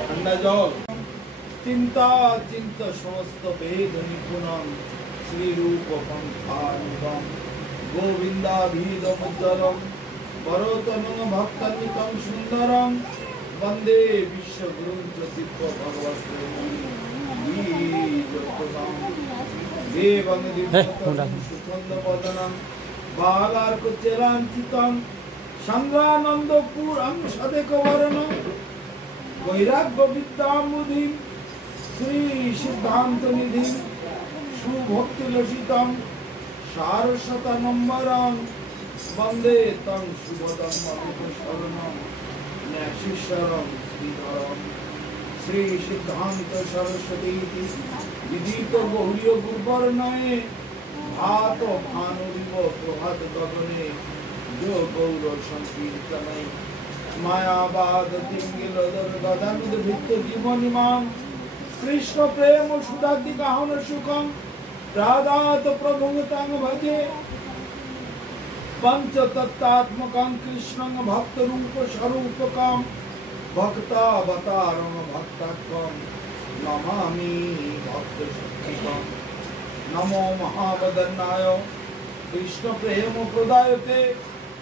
ঠান্ডা জল চিন্তা চিন্ত সমস্ত বেদ নিপুণম শ্রীরূপ পন্থানুগম গোবিন্দাভিধমুজ্জ্বলম বরতনং ভক্তান্বিতং সুন্দরং বন্দে বিশ্বগুরুং প্রতীপ ভগবৎপ্রেমীযুক্তং দেবং দিব্যং সুখন্দবদনং বালার্কচেলাঞ্চিতং সংগ্রানন্দপুরং সদেকবরণং বৈরাগ্য বিদ্যামুধিম শ্রী সিদ্ধান্ত নিধিম সুভক্তি লসিতং সারস্বতনম্বরং বন্দে তং শুভদম শরণং ন্যাসীশ্বরং শ্রীধরং শ্রী সিদ্ধান্ত সরস্বতী বিদিত গৌরীয় গুরুবর্ণয়ে ভাত ভানুরিব প্রভাত গগনে जो गौर संकीर्तनय मायाबाद तिंगिलोदर गदानुद भित्त जीवनिमां कृष्ण प्रेम सुधाति गाहन सुखं राधात प्रभुतां भजे पंच तत्तात्मकं कृष्णं भक्त रूप स्वरूपकं भक्तावतारं भक्तात्मं नमामि भक्त शक्तिकं नमो महावदन्नाय कृष्ण प्रेम प्रदायते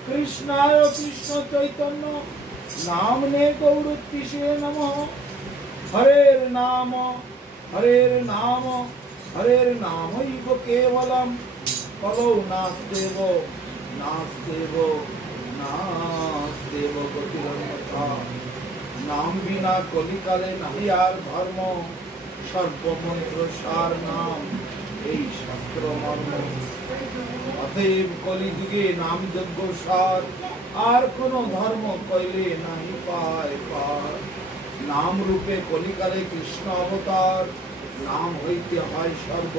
कृष्णाय कृष्ण चैतन्य नामने गौरतिषे नमः हरेर नाम हरेर्नामैव केवलं कलौ नास्तेव गतिरन्यथा नाम बिना कलिकाले नहीं आर धर्म सर्वमंत्र सार नाम এই শাস্ত্র মর্ম অতএব কলিযুগে নাম যজ্ঞ সার আর কোন ধর্ম কইলে নাহি পায় পার নাম রূপে কলিকালে কৃষ্ণ অবতার নাম হইতে হয় সর্ব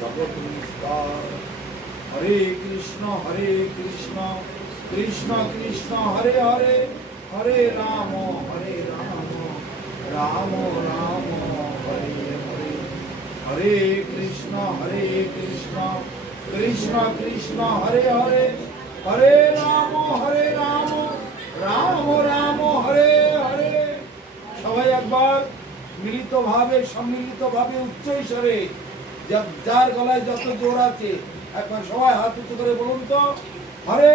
জগৎ নিস্তার হরে কৃষ্ণ কৃষ্ণ কৃষ্ণ হরে হরে হরে রাম রাম রাম হরে হরে हरे कृष्ण कृष्ण कृष्ण हरे हरे हरे राम राम राम हरे हरे সবাই একবার মিলিত ভাবে সম্মিলিত ভাবে উচ্চ স্বরে যার গলায় যত জোর আছে একবার সবাই হাত উঁচু করে বলুন তো হরে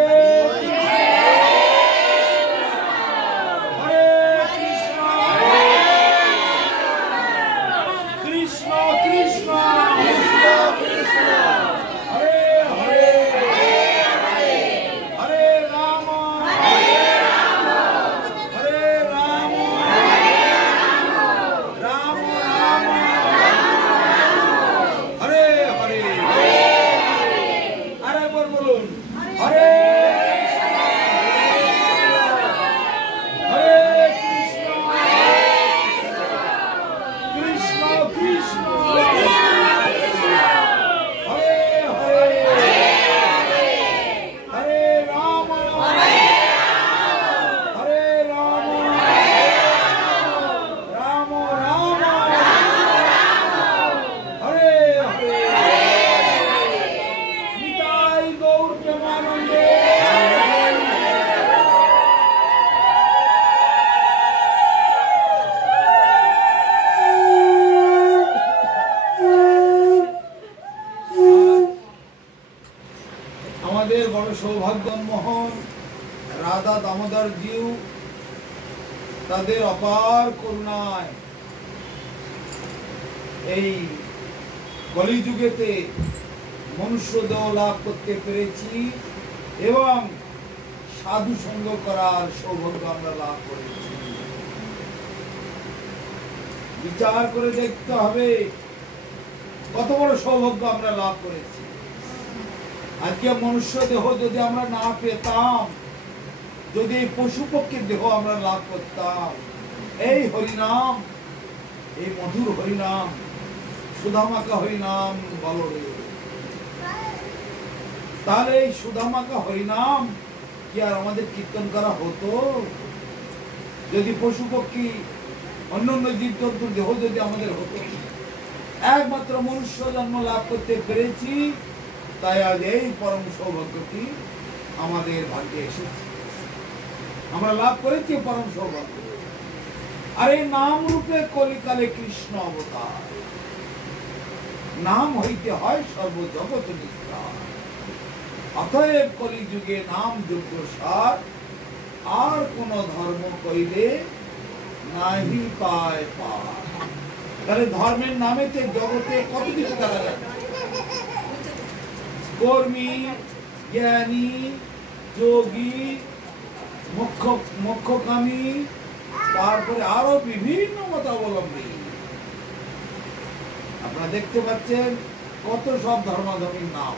সৌভাগ্যমোহন রাধা দামোদর জিউ তাদের অপার করুণায় এই কলিযুগেতে মনুষ্য দেহ লাভ করতে পেরেছি এবং সাধু সঙ্গ করার সৌভাগ্য আমরা লাভ করেছি। বিচার করে দেখতে হবে কত বড় সৌভাগ্য আমরা লাভ করেছি। আজকে মনুষ্য দেহ যদি আমরা না পেতাম, যদি পশু পক্ষীর দেহ আমরা লাভ করতাম, এই হরিনাম, এই মধুর হরিনাম, সুধামাকা হরিনাম বলো রে, তাহলে এই সুধামাকা হরিনাম কি আর আমাদের কীর্তন করা হতো? যদি পশু পক্ষী অন্যান্য জীবজন্তুর দেহ যদি আমাদের হতো, একমাত্র মনুষ্য জন্ম লাভ করতে পেরেছি, তাই আজ এই পরম সৌভাগ্যটি আমাদের ভাগ্যে এসেছে। আমরা লাভ করেছি পরম সৌভাগ্য। আর এই নাম রূপে কলিকালে কৃষ্ণ অবতার। নাম হইতে হয় সর্বজগৎ নিস্তার। অতএব কলিযুগে নাম যোগ্য সার, আর কোন ধর্ম কইলে নাহি পায় পার। তাহলে ধর্মের নামেতে জগতে কত কিছু দেখা যাচ্ছে। কর্মী, জ্ঞানী, যোগী, মোক্ষকামী, তারপরে আরো বিভিন্ন মতাবলম্বী। আপনারা দেখতে পাচ্ছেন কত সব ধর্মাধর্মীর নাম।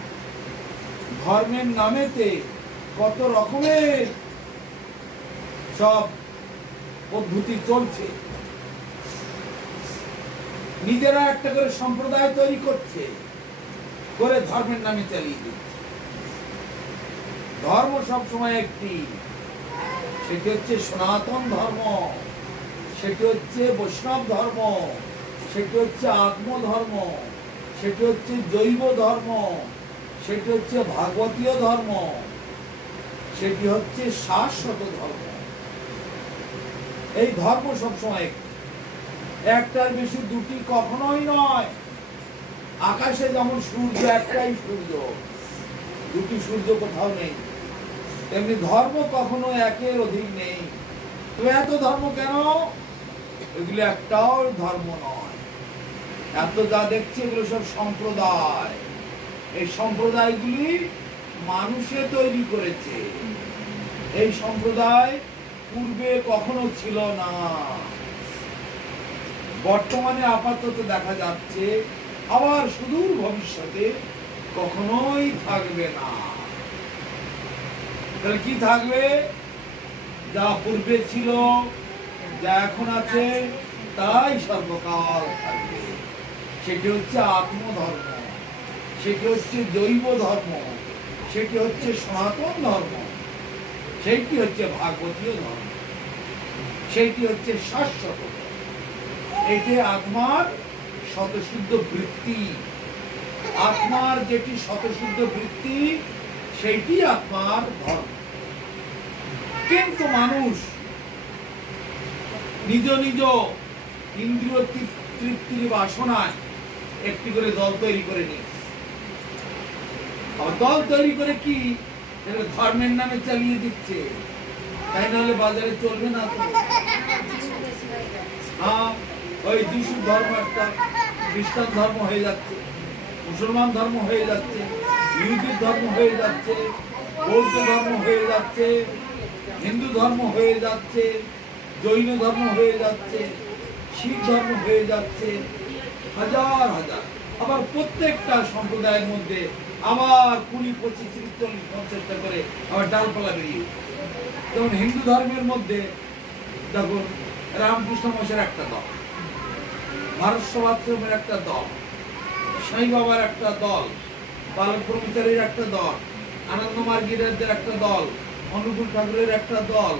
ধর্মের নামেতে কত রকমের সব পদ্ধতি চলছে। নিজেরা একটা করে সম্প্রদায় তৈরি করছে, করে ধর্মের নামে চালিয়ে দিচ্ছে। ধর্ম সবসময় একটি, সেটি হচ্ছে সনাতন ধর্ম, সেটি হচ্ছে বৈষ্ণব ধর্ম, সেটি হচ্ছে আত্ম ধর্ম, সেটি হচ্ছে জৈব ধর্ম, সেটি হচ্ছে ভাগবতীয় ধর্ম, সেটি হচ্ছে শাশ্বত ধর্ম। এই ধর্ম সবসময় একটার বেশি দুটি কখনোই নয়। আকাশে যেমন সূর্য একটাই সূর্য, দুটি সূর্য কোথাও নেই, তেমনি ধর্ম কখনো একের অধিক নেই। তবে এত ধর্ম কেন? এগুলো একটাও ধর্ম নয়। এত যা দেখছি এগুলো সব সম্প্রদায়। এই সম্প্রদায়গুলি মানুষে তৈরি করেছে। এই সম্প্রদায় পূর্বে কখনো ছিল না, বর্তমানে আপাতত দেখা যাচ্ছে, আবার সুদূর ভবিষ্যতে কখনোই থাকবে না। তাহলে কি থাকবে? যা পূর্বে ছিল, যা এখন আছে, তাই সর্বকাল থাকবে। সেটি হচ্ছে আত্মধর্ম, সেটি হচ্ছে জৈব ধর্ম, সেটি হচ্ছে সনাতন ধর্ম, সেইটি হচ্ছে ভাগবতীয় ধর্ম, সেইটি হচ্ছে শাশ্বত। এটি আত্মার শতশুদ্ধ বৃত্তি। আত্মার যেটি শতশুদ্ধ বৃত্তি, সেইটি আত্মার ধর্ম। কিন্তু মানুষ নিজ নিজ ইন্দ্রিয় তৃপ্তির বাসনায় একটি করে দল তৈরি করে নিয়েছে। দল তৈরি করে কি ধর্মের নামে চালিয়ে দিচ্ছে। তাই নাহলে বাজারে চলবে না তো। হ্যাঁ, ওই যিশু ধর্ম একটা খ্রিস্টান ধর্ম হয়ে যাচ্ছে, মুসলমান ধর্ম হয়ে যাচ্ছে, ইহুদি ধর্ম হয়ে যাচ্ছে, বৌদ্ধ ধর্ম হয়ে যাচ্ছে, হিন্দু ধর্ম হয়ে যাচ্ছে, জৈন ধর্ম হয়ে যাচ্ছে, শিখ ধর্ম হয়ে যাচ্ছে, হাজার হাজার। আবার প্রত্যেকটা সম্প্রদায়ের মধ্যে আবার 20, 25, 30, 40, 50টা করে আবার ডালপালা বেরিয়ে। যেমন হিন্দু ধর্মের মধ্যে দেখুন, রামকৃষ্ণ মশের একটা দল, ভারত সভাশ্রমের একটা দল, সাই বাবার একটা দল, বালক ব্রহ্মচারীর একটা দল, আনন্দমার্গীদের একটা দল, অনুকূল ঠাকুরের একটা দল,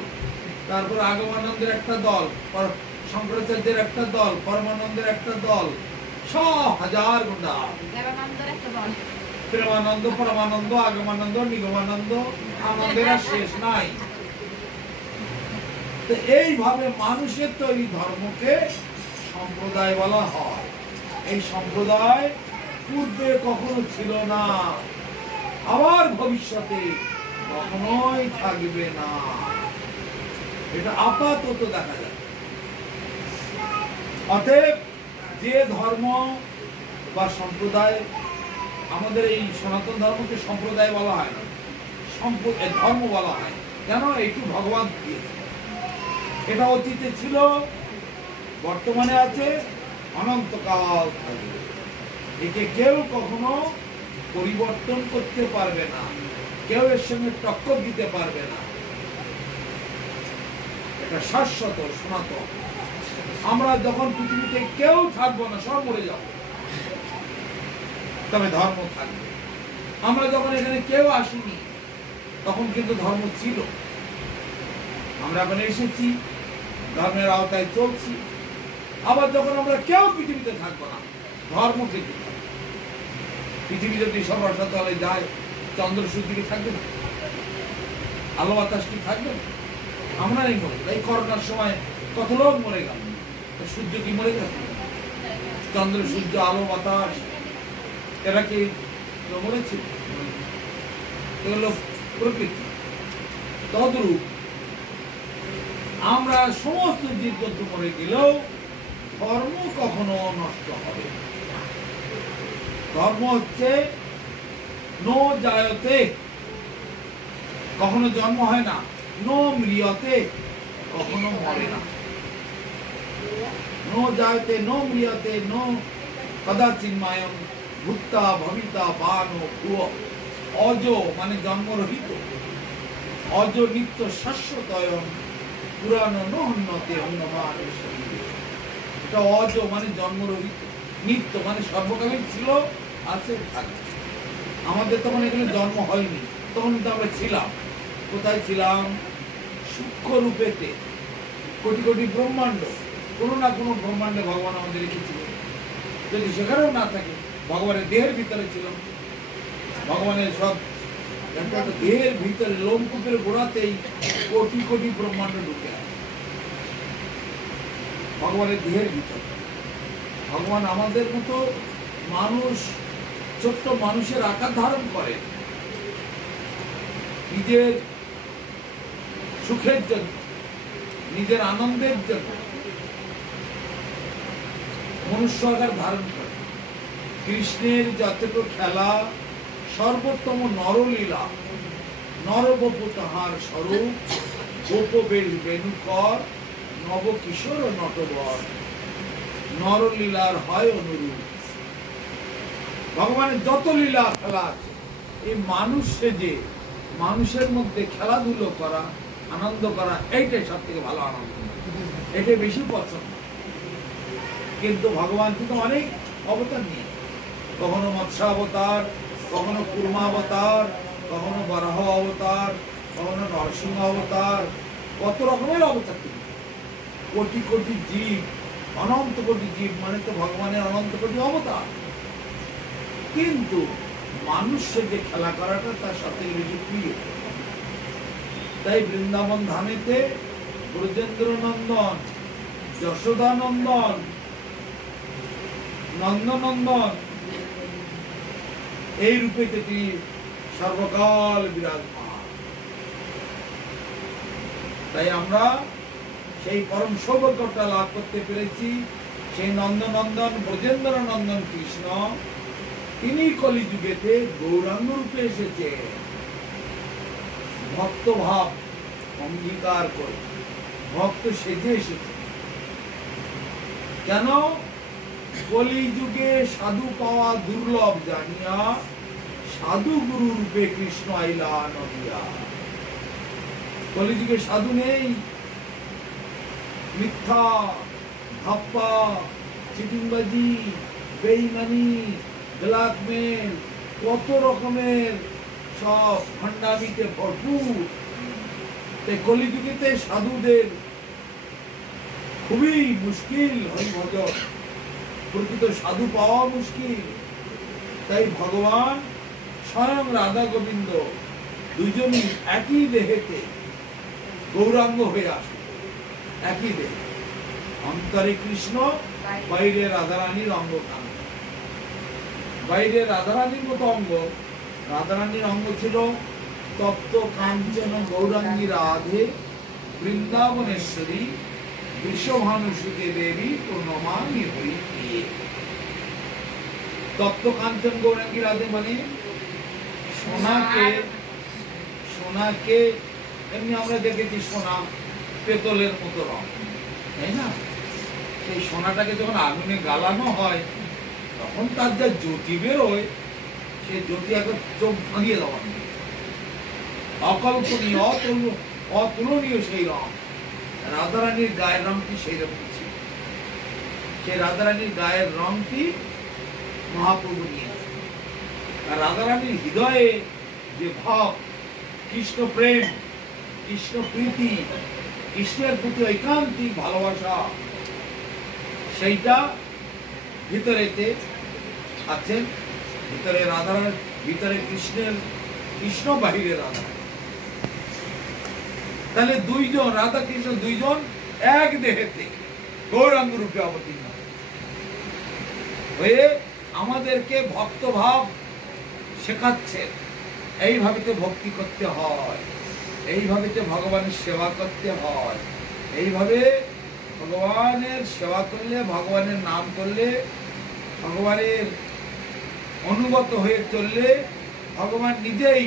তারপর আগমানন্দের একটা দল, শঙ্করাচার্যের একটা দল, পরমানন্দের একটা দল, সব হাজার গুণা। প্রেমানন্দ, পরমানন্দ, আগমানন্দ, নিগমানন্দ, আনন্দের আর শেষ নাই। তো এইভাবে মানুষের তৈরি ধর্মকে সম্প্রদায় বলা হয়। এই সম্প্রদায় পূর্বে কখনো ছিল না, আবার ভবিষ্যতে কখনোই থাকবে না। এটা আপাতত দেখা যায়। অতএব যে ধর্ম বা সম্প্রদায়, আমাদের এই সনাতন ধর্মকে সম্প্রদায় বলা হয় না, ধর্ম বলা হয়। কেন? এইটু ভগবান দিয়েছে। এটা অতীতে ছিল, বর্তমানে আছে, অনন্তকাল থাকবে। একে কেউ কখনো পরিবর্তন করতে পারবে না, কেউ এর সঙ্গে টক্কর দিতে পারবে না। এটা শাশ্বত, সনাতন। আমরা যখন পৃথিবীতে কেউ থাকবো না, সব মরে যাব, তবে ধর্ম থাকবে। আমরা যখন এখানে কেউ আসিনি, তখন কিন্তু ধর্ম ছিল। আমরা এখন এসেছি, ধর্মের আওতায় চলছি। আবার যখন আমরা কেউ পৃথিবীতে থাকবো না, ধর্ম কিন্তু থাকবে। পৃথিবী যদি সব রসাতলে যায়, চন্দ্র সূর্য কি থাকবে না? আলো বাতাস কি থাকবে না? আমরাই মরে গেল। এই করোনার সময় কত লোক মরে গেল। সূর্য কি মরে গেল? চন্দ্র, সূর্য, আলো, বাতাস, এরা কি মরেছে? এগুলো প্রকৃতি। তদ্রূপ আমরা সমস্ত জীবজন্তু মরে গেলেও ধর্ম কখনো নষ্ট হবে না। ধর্ম হচ্ছে নো জায়তে, কখনো জন্ম হয় না, নো ম্রিয়তে, কখনো মরে না। নো জায়তে নো ম্রিয়তে নো কদাচিন্ময়ম ভূতা ভবিতা বান ভুব। অজ মানে জন্মরহিত, অজ নিত্য শাশ্বতয়ম পুরানো নহন্যতে অন্যমান। এটা অজ মানে জন্মরহিত, নিত্য মানে সর্বকালীন ছিল, আছে, থাকবে। আমাদের তখন এখানে জন্ম হয়নি, তখন কিন্তু আমরা ছিলাম। কোথায় ছিলাম? সূক্ষ্ম রূপেতে কোটি কোটি ব্রহ্মাণ্ড, কোনো না কোনো ব্রহ্মাণ্ডে ভগবান আমাদের রেখেছিল। যদি সেখানেও না থাকে, ভগবানের দেহের ভিতরে ছিল। ভগবানের সব দেহের ভিতরে লোমকূপের গোড়াতেই কোটি কোটি ব্রহ্মাণ্ড ঢুকে আছে ভগবানের দেহের ভিতরে। ভগবান আমাদের মতো মানুষ, ছোট্ট মানুষের আকার ধারণ করে নিজের সুখের জন্য, নিজের আনন্দের জন্য মনুষ্য আকার ধারণ করে। কৃষ্ণের যতটুকু খেলা, সর্বোত্তম নরলীলা, নরবপু তাহার স্বরূপ, গোপবেশ বেণুকর, নবকিশোর নটবর, নরলীলার হয় অনুরূপ। ভগবানের যত লীলা খেলা আছে, এই মানুষ সেজে মানুষের মধ্যে খেলাধুলো করা, আনন্দ করা, এইটাই সব থেকে ভালো আনন্দ, এটাই বেশি পছন্দ। কিন্তু ভগবান কিন্তু অনেক অবতার নিয়ে, কখনো মৎস্য অবতার, কখনো কুর্মা অবতার, কখনো বরাহ অবতার, কখনো নরসিংহ অবতার, কত রকমের অবতার তিনি। কোটি কোটি জীব, অনন্ত কোটি জীব মানে তো ভগবানের অনন্ত কোটি অবতার। কিন্তু মানুষের যে খেলা করাটা তার সাথে বেশি প্রিয়। তাই বৃন্দাবন ধামেতে ব্রজেন্দ্র নন্দন, যশোদা নন্দন, নন্দনন্দন এই রূপে তিনি সর্বকাল বিরাজমান। তাই আমরা সেই পরম সৌভাগ্যটা লাভ করতে পেরেছি। সেই নন্দনন্দন ব্রজেন্দ্র নন্দন কৃষ্ণ, তিনি কলিযুগেতে গৌরাঙ্গ রূপে এসেছে, ভক্তভাব অঙ্গীকার করে ভক্ত সেজে এসেছে। কেন? কলিযুগে সাধু পাওয়া দুর্লভ জানিয়া সাধু গুরু রূপে কৃষ্ণ আইলা নদিয়া। কলিযুগে সাধু নেই, মিথ্যা, ধাপ্পা, চিটিংবাজি, বেঈমানি, ব্ল্যাকমেল, কত রকমের সব ভণ্ডামিতে ভরপুর। তাই কলিযুগেতে সাধুদের খুবই মুশকিল হরিভজন, প্রকৃত সাধু পাওয়া মুশকিল। তাই ভগবান স্বয়ং রাধা গোবিন্দ দুজনই একই দেহেতে গৌরাঙ্গ হয়ে আসে, একই দেহে। অন্তরে কৃষ্ণ, বাইরে রাধারানীর অঙ্গ কান। বাইরে রাধারানীর মতো অঙ্গ, রাধারানীর অঙ্গ ছিল তপ্ত কাঞ্চন গৌরাঙ্গী রাধে বৃন্দাবনেশ্বরী বিশ্বভানুসুতে দেবী প্রণমামি হই প্রিয়ে। তপ্ত কাঞ্চন গৌরাঙ্গী রাধে মানে সোনাকে, সোনাকে এমনি আমরা দেখেছি সোনা পেতলের মতো রং, তাই না? সেই সোনাটাকে যখন আগুনে গালানো হয় তখন তার যা জ্যোতি বেরোয়, সেই জ্যোতি একবার চোখ ভাঙিয়ে দেওয়া, অকল্পনীয়, অতুলনীয় সেই রং। রাধারানীর গায়ের রংটি সেই রকম ছিল। সেই রাধারানীর গায়ের রংটি মহাপ্রভু নিয়েছে। আর রাধারানীর হৃদয়ে যে ভাব, কৃষ্ণ প্রেম, কৃষ্ণ প্রীতি, কৃষ্ণের প্রতি ঐকান্তিক ভালোবাসা, সেইটা ভিতরেতে আছেন। ভিতরে রাধারানী, ভিতরে কৃষ্ণের, কৃষ্ণ বাহিরে রাধা। তাহলে দুইজন, রাধা কৃষ্ণ দুইজন এক দেহেতে গৌরাঙ্গ রূপে অবতীর্ণ হয়ে আমাদেরকে ভক্ত ভাব শেখাচ্ছে। এইভাবে তো ভক্তি করতে হয়, এইভাবে তো ভগবানের সেবা করতে হয়, এইভাবে ভগবানের সেবা করলে, ভগবানের নাম করলে, ভগবানের অনুগত হয়ে চললে, ভগবান নিজেই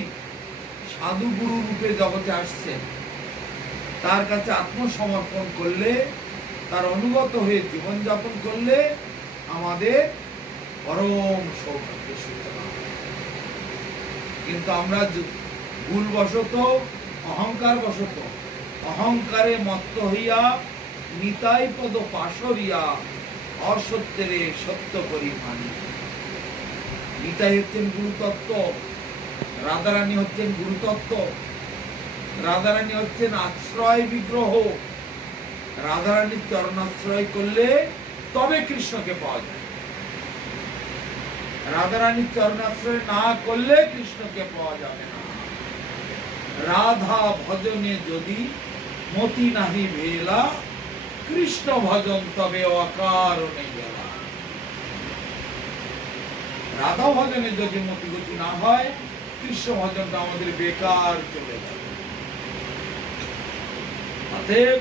সাধু গুরু রূপে জগতে আসছেন। তার কাছে আত্মসমর্পণ করলে, তার অনুগত হয়ে জীবনযাপন করলে আমাদের পরম সৌভাগ্যের সূচনা। কিন্তু আমরা ভুলবশত, অহংকার বশত, অহংকারে মত্ত হইয়া নিতাই পদ পাশরিয়া অসত্যের সত্য করি মানি। নিতাই হচ্ছেন গুরুতত্ত্ব, রাধারানী হচ্ছেন গুরুতত্ত্ব, রাধারানী হচ্ছেন আশ্রয় বিগ্রহ। রাধারানীর চরণাশ্রয় করলে তবে কৃষ্ণকে পাওয়া যায়, রাধারানীর চরণাশ্রয় না করলে কৃষ্ণকে পাওয়া যাবে না। রাধা ভজনে যদি মতি নাহি ভেলা, কৃষ্ণ ভজন তবে অকারণে গেলা। রাধা ভজনে যদি মতিগতি না হয়, কৃষ্ণ ভজনটা আমাদের বেকার চলে যাবে। অতএব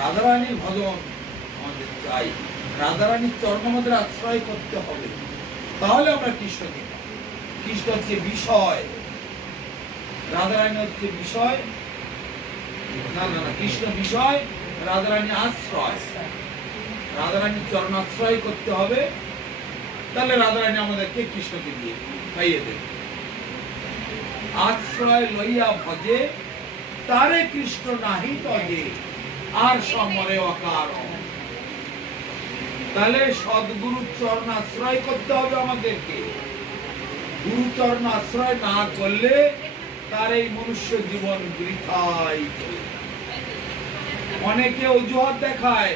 রাধারানীর ভজন আমাদের চাই, রাধারানীর চরণ আমাদের আশ্রয় করতে হবে, তাহলে আমরা কৃষ্ণকে পাব। কৃষ্ণ হচ্ছে বিষয়, রাধারানী হচ্ছে বিষয়, না না না, কৃষ্ণ বিষয়, রাধারানী আশ্রয়। রাধারানীর চরণ আশ্রয় করতে হবে, তাহলে রাধারানী আমাদেরকে কৃষ্ণকে দিয়ে পাইয়ে দেবে। আশ্রয় লইয়া ভজে তারে কৃষ্ণ নাহি তজে, আর সমরে অকারণ। তাহলে সদ্গুরুর চরণ আশ্রয় করতে হবে আমাদেরকে। গুরু চরণ আশ্রয় না করলে তার এই মনুষ্য জীবন বৃথাই। অনেকে অজুহাত দেখায়,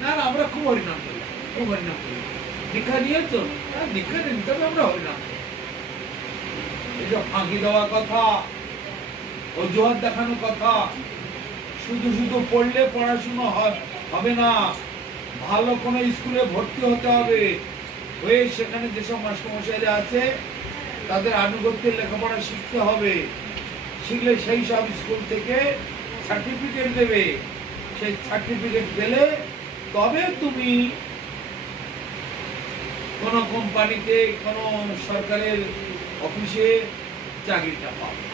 না না আমরা খুব হরিনাম করি, খুব হরিনাম করি। দীক্ষা নিয়েছ? দীক্ষা নিন, তবে আমরা হরিনাম করি। এটা ফাঁকি দেওয়া কথা, অজুহাত দেখানো কথা। শুধু শুধু পড়লে পড়াশুনো হবে না, ভালো কোনো স্কুলে ভর্তি হতে হবে, হয়ে সেখানে যেসব মাস্টারমশাইরা আছে তাদের আনুগত্যের লেখাপড়া শিখতে হবে। শিখলে সেই সব স্কুল থেকে সার্টিফিকেট দেবে, সেই সার্টিফিকেট পেলে তবে তুমি কোন কোম্পানিতে, কোন সরকারের অফিসে চাকরিটা পাবে।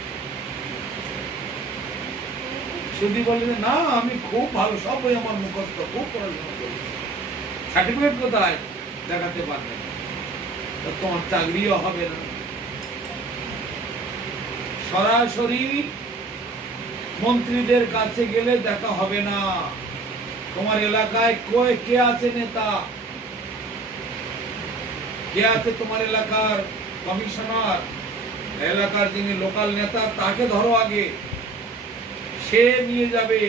শুধু বলে না আমি খুব ভালো, সব বই আমার মুখস্থ, খুব পড়াশোনা করি, সার্টিফিকেট কোথায় দেখাতে পারবে না, তোমার চাকরিও হবে না। সরাসরি মন্ত্রীদের কাছে গেলে দেখা হবে না। তোমার এলাকায় কে আছে নেতা, কে আছে তোমার এলাকার কমিশনার, এলাকার যিনি লোকাল নেতা, তাকে ধরো আগে, সে নিয়ে যাবে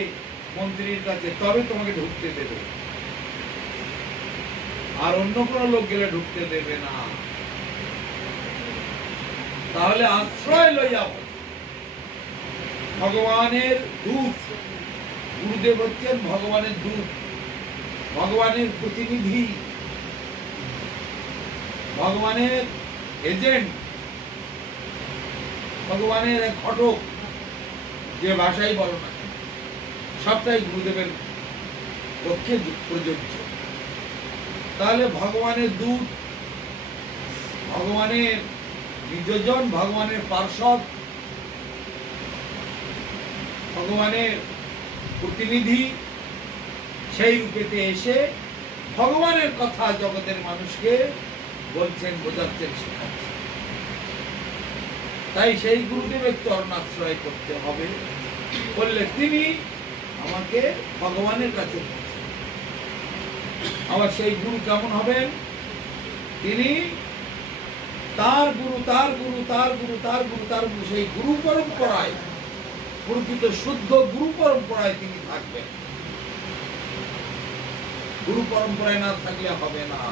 মন্ত্রীর কাছে, তবে তোমাকে ঢুকতে দেবে। আর অন্য কোনো লোক গেলে ঢুকতে দেবে না। তাহলে আশ্রয় লইয়া ভগবানের দূত, গুরুদেব হচ্ছেন ভগবানের দূত, ভগবানের প্রতিনিধি, ভগবানের এজেন্ট, ভগবানের এক ঘটক। যে ভাষাই বলো না, সবটাই গুরুদেবের পক্ষে প্রযোজ্য। তাহলে ভগবানের দূত, ভগবানের নিজজন, ভগবানের পার্ষদ, ভগবানের প্রতিনিধি, সেই রূপেতে এসে ভগবানের কথা জগতের মানুষকে বলছেন, বোঝাচ্ছেন, শেখাচ্ছেন। তাই সেই গুরুদেবের চরণাশ্রয় করতে হবে, বললে তিনি আমাকে ভগবানের কাছে পৌঁছে। আবার সেই গুরু কেমন হবেন? তিনি তার গুরু, তার গুরু, তার গুরু, তার গুরু, তার গুরু, সেই গুরু পরম্পরায়, প্রকৃত শুদ্ধ গুরু পরম্পরায় তিনি থাকবেন। গুরু পরম্পরায় না থাকলে হবে না।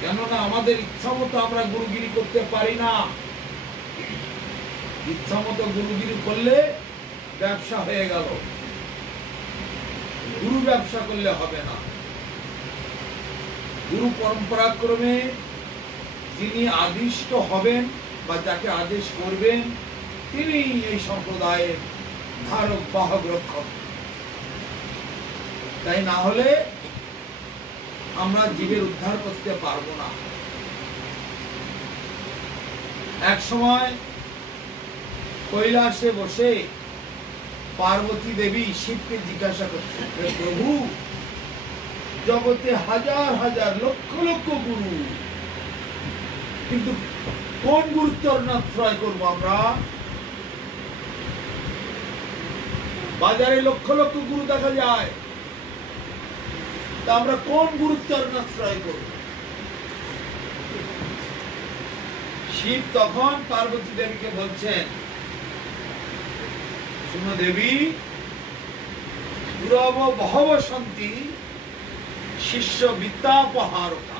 কেননা আমাদের ইচ্ছা মতো আমরা গুরুগিরি করতে পারি না। ইচ্ছা মতো গুরুগিরি করলে ব্যবসা হয়ে গেল, গুরু ব্যবসা করলে হবে না। গুরু পরম্পরাক্রমে যিনি আদিষ্ট হবেন বা যাকে আদেশ করবেন তিনি এই সম্প্রদায়ের ধারক বাহক রক্ষক। তাই না হলে আমরা জীবের উদ্ধার করতে পারবো না। এক সময় কৈলাসে বসে পার্বতী দেবী শিবকে জিজ্ঞাসা করছেন, প্রভু জগতে হাজার হাজার লক্ষ লক্ষ গুরু, কিন্তু কোন গুরুর চরণাশ্রয় করবো আমরা? বাজারে লক্ষ লক্ষ গুরু দেখা যায়, তা আমরা কোন গুরুর চরণাশ্রয় করব? শিব তখন পার্বতী দেবীকে বলছেন, শুনো দেবী, দুরব বহব সন্তি শিষ্য বিদ্যাপহারকা,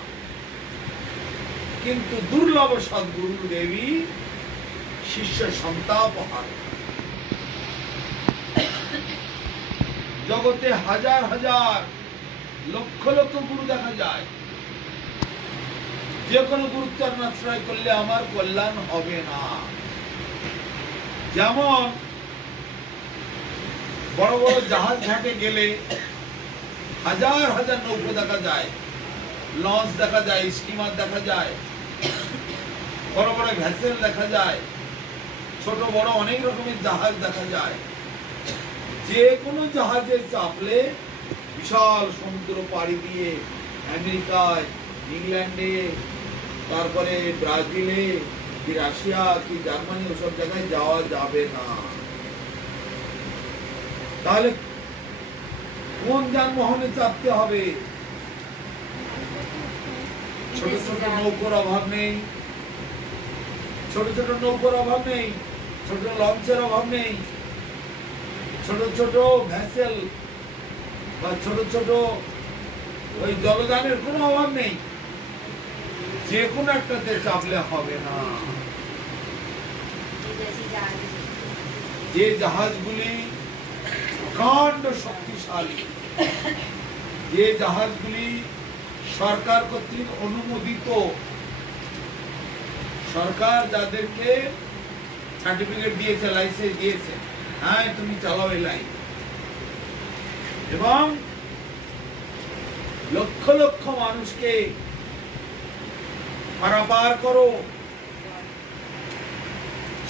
কিন্তু দুর্লভ সদ্গুরু দেবী শিষ্য সন্তাপহারকা। জগতে হাজার হাজার লক্ষ লক্ষ গুরু দেখা যায়, যে কোনো গুরুর চরণাশ্রয় করলে আমার কল্যাণ হবে না। যেমন বড় বড় জাহাজ ঘাটে গেলে হাজার হাজার নৌকো দেখা যায়, লঞ্চ দেখা যায়, স্টিমার দেখা যায়, বড় বড় ভেসেল দেখা যায়, ছোট বড় অনেক রকমের জাহাজ দেখা যায়। যে কোনো জাহাজে চাপলে বিশাল সমুদ্র পাড়ি দিয়ে আমেরিকায়, ইংল্যান্ডে, তারপরে ব্রাজিলে, কি রাশিয়া, কি জার্মানি, ওসব জায়গায় যাওয়া যাবে না। তাহলে কোন যানবাহনে চাপতে হবে? ছোট ছোট নৌকোর অভাব নেই, ছোট ছোট নৌকোর অভাব নেই, ছোট লঞ্চের অভাব নেই, ছোট ছোট ভেসেল বা ছোট ছোট ওই জলযানের কোনো অভাব নেই। যে কোনো একটাতে চাপলে হবে না। যে জাহাজগুলি প্রকাণ্ড শক্তিশালী, যে জাহাজগুলি সরকার কর্তৃক অনুমোদিত, সরকার যাদেরকে সার্টিফিকেট দিয়েছে, লাইসেন্স দিয়েছে, হ্যাঁ তুমি চালাও এই লাইন, এবং লক্ষ লক্ষ মানুষকে পারাপার করো,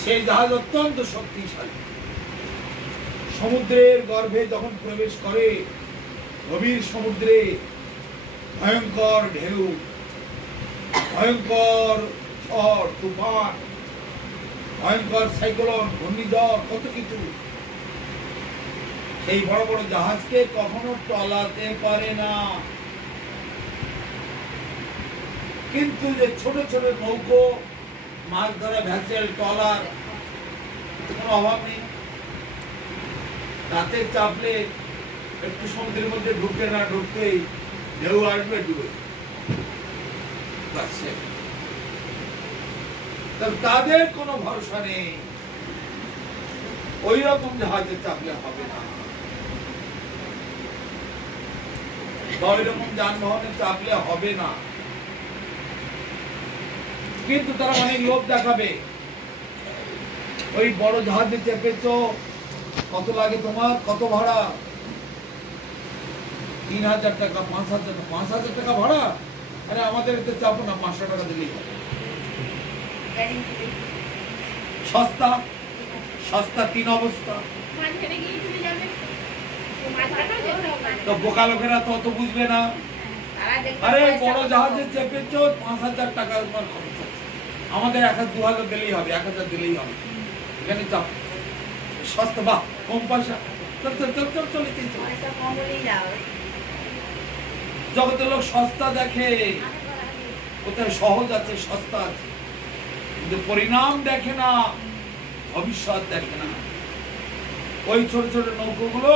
সেই জাহাজ অত্যন্ত শক্তিশালী। সমুদ্রের গর্ভে যখন প্রবেশ করে, গভীর সমুদ্রে ভয়ঙ্কর ঢেউ, ভয়ঙ্কর ঝড় তুফান, ভয়ঙ্কর সাইক্লোন, ঘূর্ণিঝড়, কত কিছু, সেই বড় বড় জাহাজকে কখনো টলাতে পারে না। কিন্তু যে ছোট ছোট নৌকো, মাছ ধরা ভেসেল, ট্রলার, কোনো অভাব নেই। তাতে চাপলে একটু সমুদ্রের মধ্যে ঢুকে না ঢুকতেই ঢেউ আসবে, ডুবে তাদের কোনো ভরসা নেই। ওই রকম জাহাজে চাপলে হবে না, বা ওই রকম যানবাহনে চাপলে হবে না। কিন্তু তারা অনেক লোভ দেখাবে, ওই বড় জাহাজে চেপেছ, কত লাগে তোমার, কত ভাড়া? ৩,০০০ টাকা, ৫,০০০ টাকা। ৫,০০০ টাকা ভাড়া? আরে আমাদের এতে চাপো না, ৫০০ টাকা দিলেই হবে। সস্তা, সস্তা তিন অবস্থা। তো বোকা লোকেরা তো অত বুঝবে না। আরে বড় জাহাজে চেপেছ, ৫,০০০ টাকা তোমার খরচ আছে, আমাদের ১,০০০-২,০০০ দিলেই হবে, ১,০০০ দিলেই হবে। এখানে চাপ সস্তা, বাহ কম পয়সা, চল চল চল চল চল। জগতের লোক সস্তা দেখে, কোথায় সহজ আছে, সস্তা আছে, কিন্তু পরিণাম দেখে না, ভবিষ্যৎ দেখে না। ওই ছোট ছোট নৌকোগুলো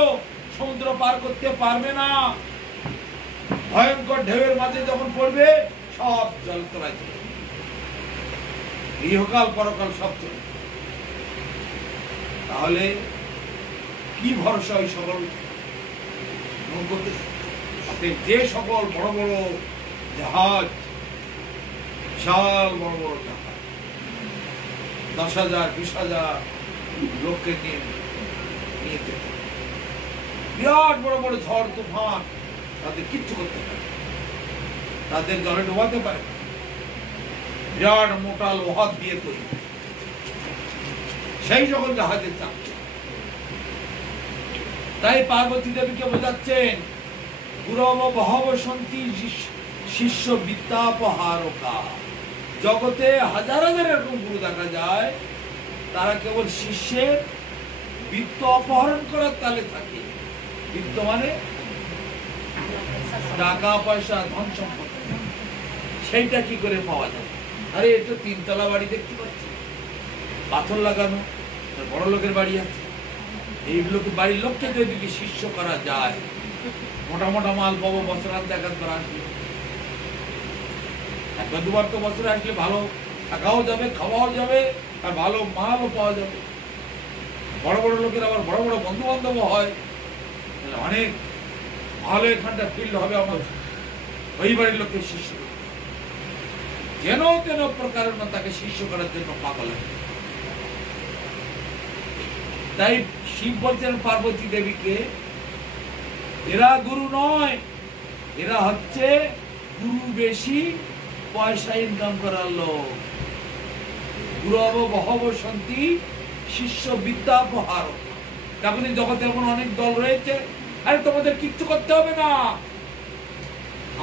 সমুদ্র পার করতে পারবে না। ভয়ঙ্কর ঢেউয়ের মাঝে যখন পড়বে, সব জল তলায় চলে, ইহকাল পরকাল সব চলে। তাহলে কি ভরসা ওই সকল নৌকোতে? যে সকল বড় বড় জাহাজ, বিশাল বড় বড় জাহাজ, 10,000 20,000 লোককে নিয়ে যেতে, বিরাট বড় বড় ঝড় তুফান, তাদের কিচ্ছু করতে পারে, তাদের জলে ডোবাতে পারে, বিরাট মোটা লোহা দিয়ে তৈরি সেই সকল জাহাজের চাপ। তাই পার্বতী দেবীকে বোঝাচ্ছেন, গুরব বহব সন্তি শিষ্য বিদ্যাপহারকা। জগতে হাজার হাজার এরকম গুরু দেখা যায়, তারা কেবল শিষ্যের বিত্ত অপহরণ করার তালে থাকে। বিত্ত মানে টাকা পয়সা, ধন সম্পদ। সেইটা কি করে পাওয়া যায়? আরে এটা 3 তলা বাড়ি দেখতে পাচ্ছি, পাথর লাগানো, বড় লোকের বাড়ি আছে। এইগুলোকে বাড়ির লোককে যদি শিষ্য করা যায়, মোটা মোটা মাল পাবো, বছরান্তে একবার আসবে, একবার দুবার তো বছরে আসলে ভালো থাকাও যাবে, খাওয়াও যাবে, আর ভালো মালও পাওয়া যাবে। বড় বড় লোকের আবার বড় বড় বন্ধু বান্ধব হয়, অনেক ভালো এখানটা ফিল্ড হবে আমার ওই বাড়ির লোকের শিষ্য। যেন তেন প্রকারের না তাকে শিষ্য করার জন্য পাগল। তাই শিব বলছেন পার্বতী দেবীকে, এরা গুরু নয়, এরা হচ্ছে গুরু বেশি পয়সা ইনকাম করার লোক। গুরব বহব সন্তি শিষ্য বিদ্যাপহার। তেমনি জগতে এমন অনেক দল রয়েছে, আরে তোমাদের কিচ্ছু করতে হবে না,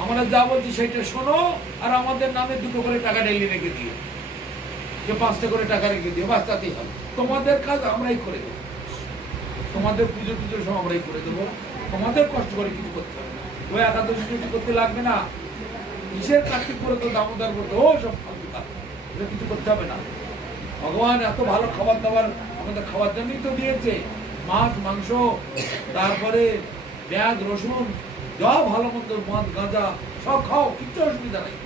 আমরা যা বলছি সেটা শোনো, আর আমাদের নামে 2 করে টাকা ডেলি রেখে দিও, যে 5টা করে টাকা রেখে দিও, বাস তাতেই হবে। তোমাদের কাজ আমরাই করে দেবো, তোমাদের পুজো টুজোর সব আমরাই করে দেবো, তোমাদের কষ্ট করে কিছু করতে হবে না। ওই একাদশী কিছু করতে লাগবে না, কিসের কার্তিক করে তো দামোদর করতে, ও সব ফালতু কাজ, কিছু করতে হবে না। ভগবান এত ভালো খাবার দাবার আমাদের খাওয়ার জন্যই তো দিয়েছে, মাছ মাংস, তারপরে পেঁয়াজ রসুন, যা ভালো মন্দ, মদ গাঁজা সব খাও, কিচ্ছু অসুবিধা নেই।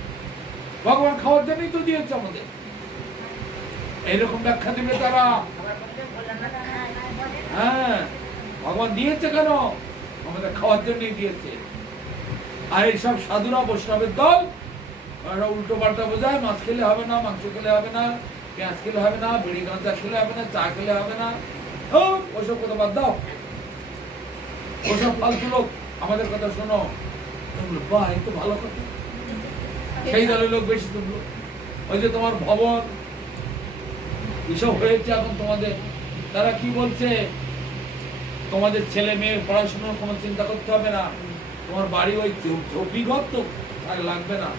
ভগবান খাওয়ার জন্যই তো দিয়েছে আমাদের। এইরকম ব্যাখ্যা দিবে তারা, হ্যাঁ ভগবান দিয়েছে কেন? আমাদের খাওয়ার জন্যই দিয়েছে। আর এইসব সাধুরা বৈষ্ণবের দল উল্টো পাল্টা বোঝায়, মাছ খেলে হবে না, মাংস খেলে হবে না, পেঁয়াজ খেলে হবে না, বিড়ি গাঁজা খেলে হবে না, চা খেলে হবে না, ওসব কথা বাদ দাও, ওসব ফালতু লোক, আমাদের কথা শোনো। বাহ, এই তো ভালো কথা। সেই দলের লোক বেশি তুললো। ওই যে তোমার ভবন এসব হয়েছে এখন তোমাদের, তারা কি বলছে, তোমাদের ছেলে মেয়ের পড়াশোনার কোনো চিন্তা করতে হবে না, তোমার বাড়ি ওই ঝোপঘর তো আর লাগবে না,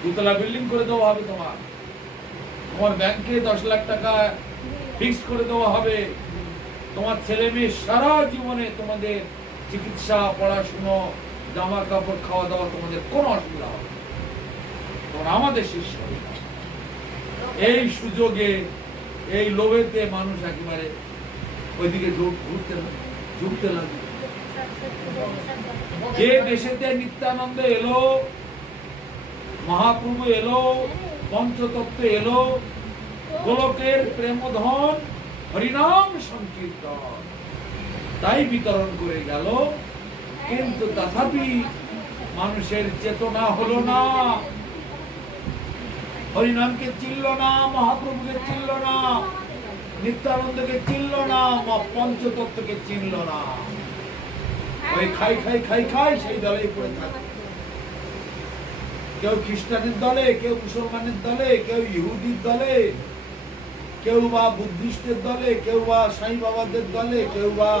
2 তলা বিল্ডিং করে দেওয়া হবে, তোমার ব্যাংকে 10 লাখ টাকা ফিক্সড করে দেওয়া হবে, তোমার ছেলে মেয়ে সারা জীবনে তোমাদের চিকিৎসা, পড়াশুনো, জামা কাপড়, খাওয়া দাওয়া, তোমাদের কোনো অসুবিধা হবে না, তোমরা আমাদের শিষ্য। এই সুযোগে, এই লোভেতে মানুষ একেবারে ওইদিকে ঝুঁকতে লাগবে। যে দেশেতে নিত্যানন্দ এলো, মহাপ্রভু এলো, পঞ্চতত্ত্ব এলো, গোলকের প্রেমধন হরিনাম সংকীর্তন তাই বিতরণ করে গেল, কিন্তু তথাপি মানুষের চেতনা হলো না, হরিনামকে চিনল না, মহাপ্রভুকে চিনল না, নিত্যানন্দকে চিনল না, পঞ্চতত্ত্বকে চিনল না। ওই খাই খাই খাই খাই সেই দলেই পড়ে থাকে। কেউ খ্রিস্টানের দলে, কেউ মুসলমানের দলে, কেউ ইহুদির দলে, কেউ বা বুদ্ধিস্টের দলে, কেউ বা সাই বাবাদের দলে, কেউ বা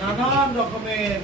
নানান রকমের